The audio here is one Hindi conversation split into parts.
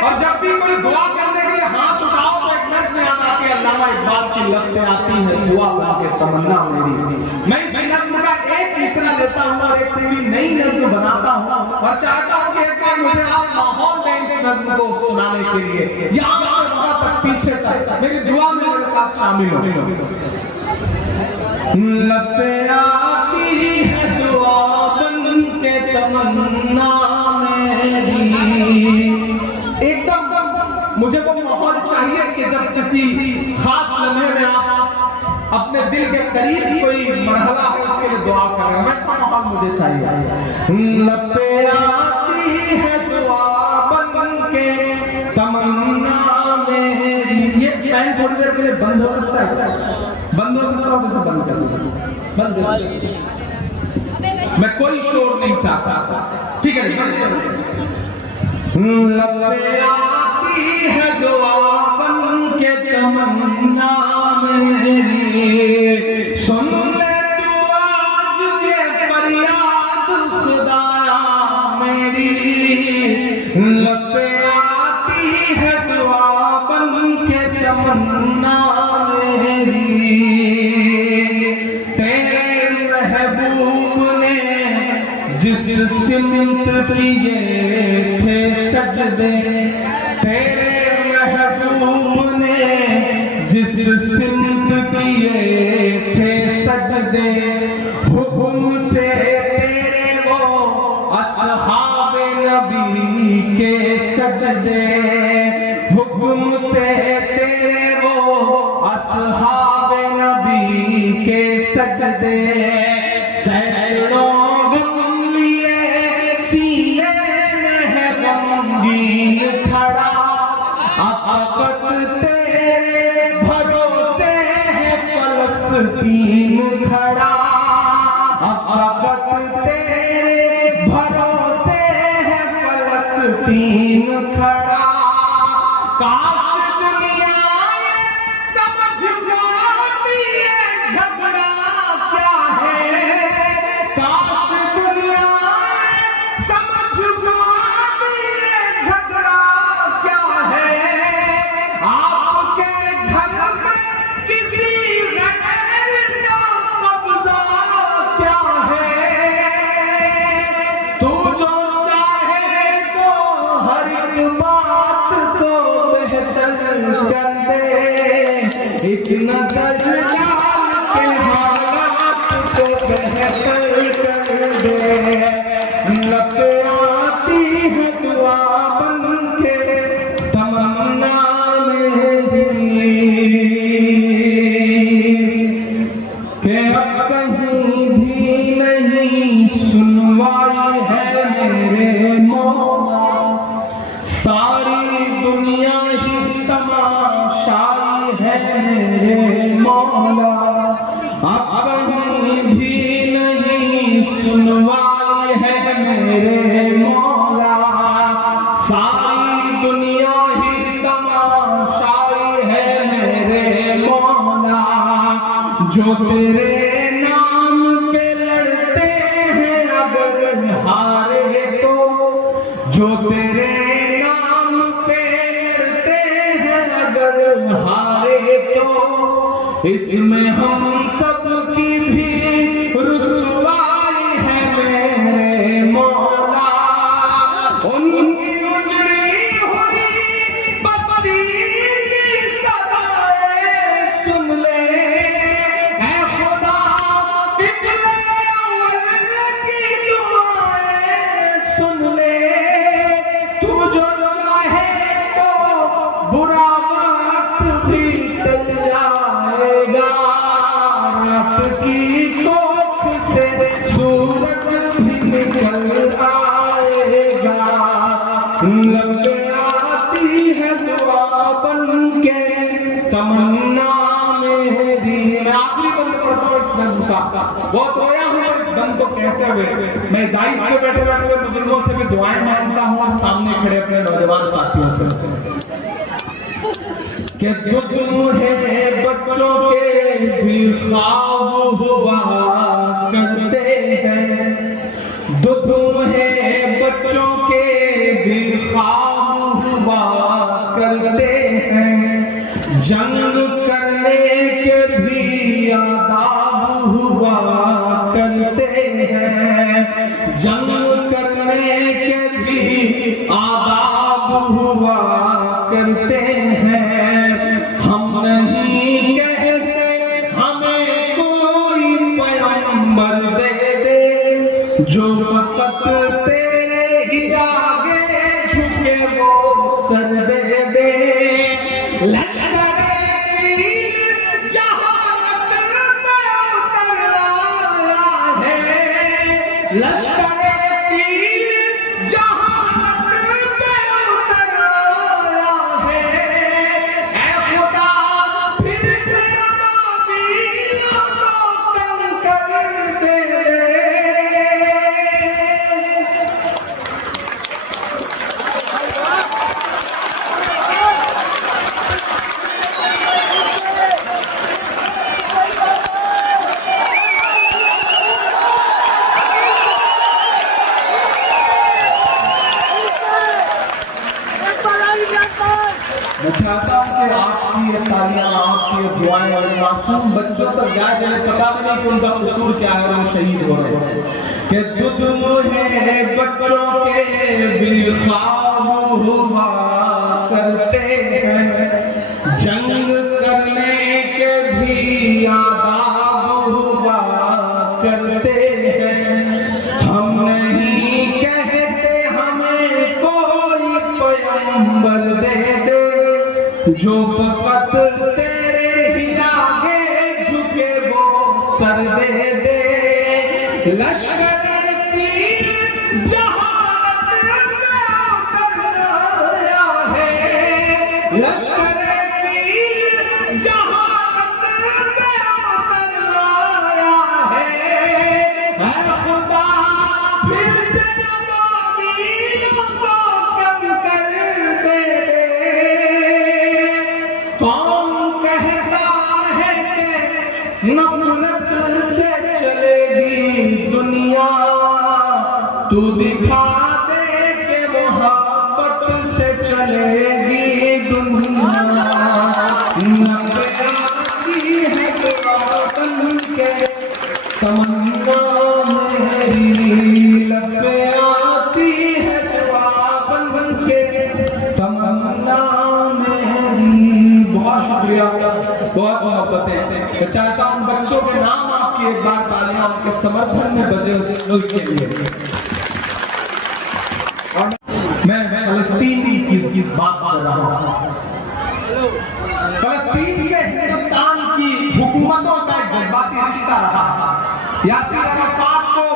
और जब भी कोई दुआ करने के लिए हाथ उठाओ तो एक नज़्म याद आती है, अल्लामा इकबाल की लफ्ज़ें आती है, दुआ करके तमन्ना मेरी। मैं इस नज़्म का एक मिसरा लेता हूँ और एक पूरी नई नज़्म बनाता हूँ और चाहता हूँ कि एक बार मुझे आप माहौल में इस नज़्म को सुनाने के लिए यहाँ से वहाँ तक पीछे तक मेरी दुआ में मेरे साथ शामिल हो। लपे आती है दुआ बन के तमन्ना मेरी। एकदम मुझे वो माहौल चाहिए कि जब किसी खास लम्हे में आप अपने दिल के करीब कोई मरहला हो उसके लिए दुआ कर रहे हैं, वैसा माहौल मुझे चाहिए। लपे आती है दुआ बन के तमन्ना मेरी। ये फैन थोड़ी देर के लिए बंद हो सकता है, बंद हो सकता है, वैसे बंद कर बंद कर। मैं कोई शोर नहीं चाहता, ठीक है? लपे आती है दुआ बन के तमन्ना मेरी, सुन ले तू आज ये फरियाद खुदाया मेरी। लपे आती है दुआ बन के तमन्ना मेरी, तेरे महबूब ने जिस सिमत किए थे सजदे, तेरे महबूब ने जिस सिमत किए थे सजदे, हुक्म से तेरे वो असहाबे नबी के सजदे, हुक्म से तेरे वो असहाबे नबी के सजदे। सैकड़ों गम लिए सीने में है गमगीन खड़ा, आकत तेरे भरोसे है फलस्तीन खड़ा, आकत तेरे भरोसे है फलस्तीन खड़ा। काश दुनिया समझ जाती है झगड़ा क्या है, काश दुनिया समझ जाती है झगड़ा क्या है। आपके घर में किसी गैर का कब्जा क्या है, तू जो चाहे तो हर एक बात को बेहतर कर दे, एक नजर डाल के हालात को बेहतर कर दे। लपे आती है दुआ बन के तमन्ना मेरी, के अब कहीं भी नहीं सुनवाई है मेरे मौला, सारी दुनिया ही तमाशाई है मेरे मौला। अब कहीं भी नहीं सुनवाई है मेरे मौला, सारी दुनिया ही तमाशाई है मेरे मौला। जो तेरे नाम पे लड़ते हैं अगर हारे तो, जो तेरे नाम पे लड़ते हैं अगर हारे तो, इसमें हम सब की भी रुसवाई है मेरे मौला। उनकी उजड़ी हुई बस्ती की सदाएं सुन ले, ऐ खुदा किबले अव्वल की दुआएं सुन ले। तू जो चाहे तो बुरा वक्त भी टल जाएगा, रात की कोख से सूरज भी निकल आएगा। लपे आती है दुआ बन के तमन्ना मेरी। आखिरी बंद पढ़ता हूँ इस नज़्म का, बहुत रोया हूँ इस बंद को कहते हुए। मैं दाइश पे बैठे बैठे बुजुर्गों से भी दुआएं मांगता हूँ और सामने खड़े अपने नौजवान साथियों से कि तुझे बच्चों के भी ख्वाब हुआ करते हैं, दूध है बच्चों के भी ख्वाब हुआ जंग करने के भी आदाब हुआ करते हैं, जंग करने के भी आदाब हुआ करते हैं। हम नहीं कहते हमें कोई पैगंबर दे दे, जो वक्त तेरे ही आगे झुके वो सर दे दे। मैं चाहता हूँ कि आपकी ये तालियां, आपकी ये दुआएं और मासूम बच्चों तक जाए, जिन्हें पता भी नहीं कि उनका कसूर क्या है, वो शहीद हो रहे हैं। कि दुध मुहे बच्चों के भी ख्वाब हुआ करते हैं, जंग करने के भी आदाब हुआ करते हैं। हम नहीं कहते हमें कोई पैगंबर दे दे, जो वक्त तेरे ही आगे झुके वो सर दे दे। लश्कर तीर जहां उतराया है, लश्कर तीर जहां उतराया है। खुदा फिर से तीरों को कम कर दे। कौन कहता है कि नफरत से चलेगी दुनिया, तू दिखा दे कि मोहब्बत से चलेगी दुनिया। नब्बे आती है वतन के तमन्ना मेरी, नब्बे आती है बन बन के तमन्ना मेरी। बहुत शुक्रिया, बहुत मोहब्बतें। मैं चाहता हूँ बच्चों के नाम आपकी एक बार तालियां उनके समर्थन में बजे उसके लिए। और मैं फलस्तीन की बात कर रहा हूँ। फलस्तीन से हिंदुस्तान की हुकूमतों का एक जज्बाती रिश्ता रहा। यासिर अराफात को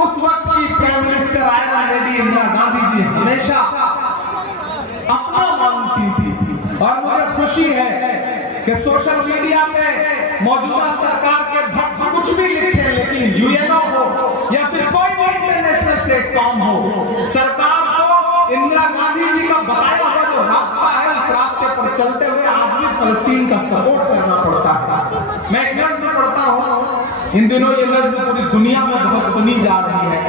उस वक्त की prime minister iron lady Indira Gandhi ji हमेशा अपना मानती थी। और मुझे खुशी है कि सोशल मीडिया पे मौजूदा सरकार के भक्त कुछ भी लिखे, लेकिन यूएनओ हो या फिर कोई भी इंटरनेशनल प्लेटफॉर्म हो, सरकार को इंदिरा गांधी जी का बताया हुआ जो रास्ता है, उस रास्ते पर चलते हुए आदमी फलस्तीन का सपोर्ट करना पड़ता है। मैं एक नज़्म पढ़ता हूँ, इन दिनों ये नज़्म पूरी दुनिया में बहुत सुनी जा रही है।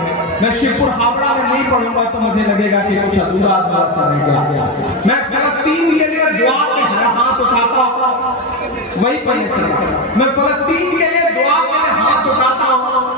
मैं शिवपुर हावड़ा में नहीं पढ़ूंगा तो मुझे लगेगा कि कुछ अधूरा सा रह गया। मैं फलस्तीन के लिए दुआ के हाथ उठाता हूँ, वही पढ़े चला। मैं फलस्तीन